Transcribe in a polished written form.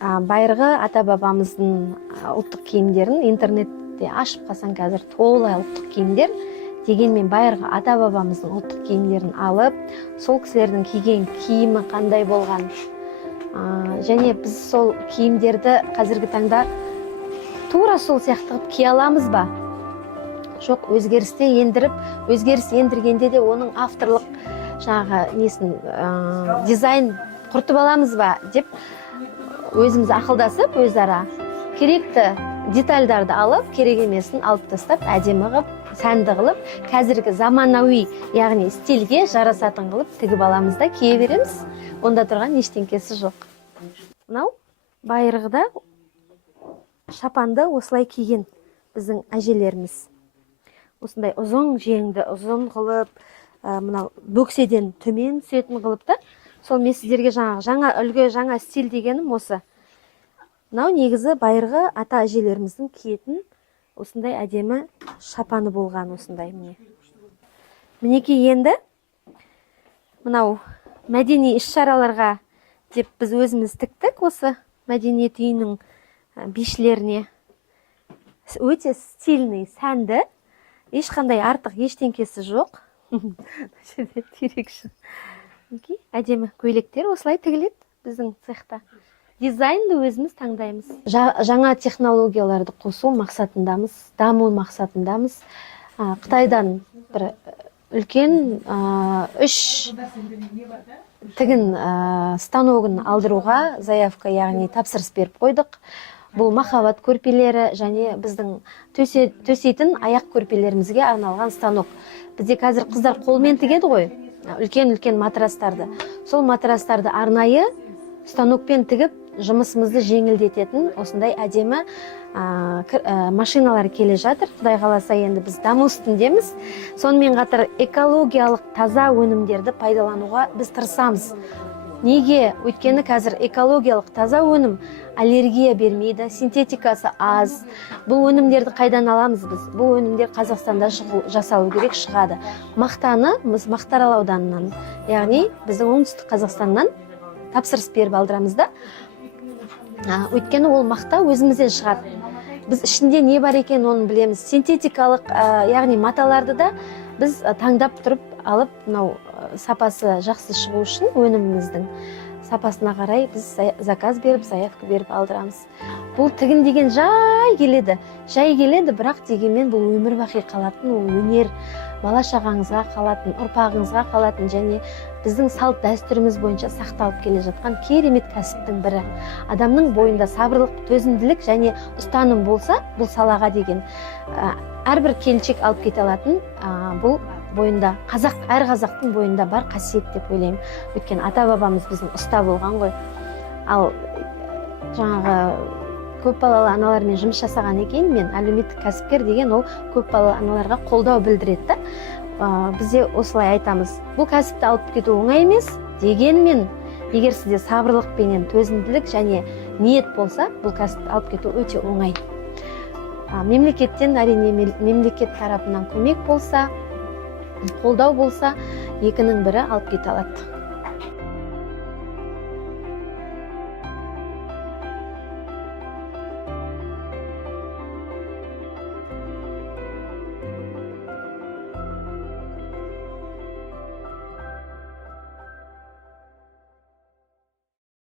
байырғы ата бабамыздың ұлттық киімдерін интернетте ашып қалсаң қазір толы ұлттық киімдер, дегенмен байырғы ата бабамыздың ұлттық киімдерін алып, сол кісілердің киген киімі қандай болған, және біз сол киімдерді қазіргі таңда тура сол сияқты қылып кие аламыз ба? Жоқ, өзгерісте ендіріп, өзгеріс ендіргенде де оның авторлық дизайн құртып аламыз ба деп өзіміз ақылдасып, өзара керекті детальдарды алып, керек емесін алып тастап, әдемі қылып, сәнді қылып, қазіргі заманауи, яғни стильге жарасатын қылып тігіп аламыз да кие береміз. Онда тұрған ештеңкесі жоқ. Мынау байырғыда шапанды осылай киген біздің әжелеріміз. Осындай ұзын жеңді, ұзын қылып, мынау бөкседен төмен түсетін қылып та. Сол мен сіздерге жаңа үлгі, жаңа стиль дегенім осы. Мынау негізі байырғы ата әжелеріміздің киетін осындай әдемі шапаны болған осындай міне. Мінекей енді мынау мәдени іс-шараларға деп біз өзіміз тіктік осы мәдениет үйінің бишілеріне. Өте стильный, сәнді, ешқандай артық ештеңкесі жоқ. Әдемі көйлектер осылай тігіледі біздің цехта. Дизайнды өзіміз таңдаймыз. Жаңа технологияларды қосу мақсатындамыз, даму мақсатындамыз. Қытайдан бір үлкен 3 тігін станогын алдыруға заявка, яғни тапсырыс беріп қойдық. Бұл махаббат көрпелері және біздің төсейтін аяқ көрпелерімізге арналған станок. Бізде қазір қыздар қолмен тігеді ғой, үлкен-үлкен матрастарды. Сол матрастарды арнайы станокпен тігіп, жұмысымызды жеңілдететін осындай әдемі машиналар келе жатыр. Құдай қаласа енді біз даму үстіндеміз. Сонымен қатар экологиялық таза өнімдерді пайдалануға біз тырысамыз. Неге? Өйткені қазір экологиялық таза өнім аллергия бермейді, синтетикасы аз. Бұл өнімдерді қайдан аламыз біз? Бұл өнімдер Қазақстанда жасалу керек, шығады. Мақтаны біз Мақтаарал ауданынан, яғни біздің оңтүстік Қазақстаннан тапсырыс беріп алдырамыз да. Өйткені ол мақта өзімізден шығады. Біз ішінде не бар екен оны білеміз. Синтетикалық, яғни маталарды да біз таңдап тұрып алып, сапасы жақсы шығу үшін өніміміздің сапасына қарай біз заказ беріп, заявка беріп алдырамыз. Бұл тігін деген жай келеді, бірақ дегенмен бұл өмір бақи қалатын, ол өнер, бала шағаңызға қалатын, ұрпағыңызға қалатын және біздің салт дәстүріміз бойынша сақталып келе жатқан керемет кәсіптің бірі. Адамның бойында сабырлық, төзімділік және ұстаным болса, бұл салаға деген әрбір келіншек алып кете алатын, бұл бойында, әр қазақтың бойында бар қасиет деп ойлаймын. Өйткені ата бабамыз біздің ұста болған ғой. Ал жаңағы көп балалы аналармен жұмыс жасаған екен, мен әлеуметтік кәсіпкер деген ол көп балалы аналарға қолдау білдіреді. Бізде осылай айтамыз. Бұл кәсіпті алып кету оңай емес, дегенмен егер сізде сабырлықпенен төзімділік және ниет болса, бұл кәсіпті алып кету өте оңай. Мемлекеттен, әрине мемлекет тарапынан көмек болса, қолдау болса, екінің бірі алып кете алады.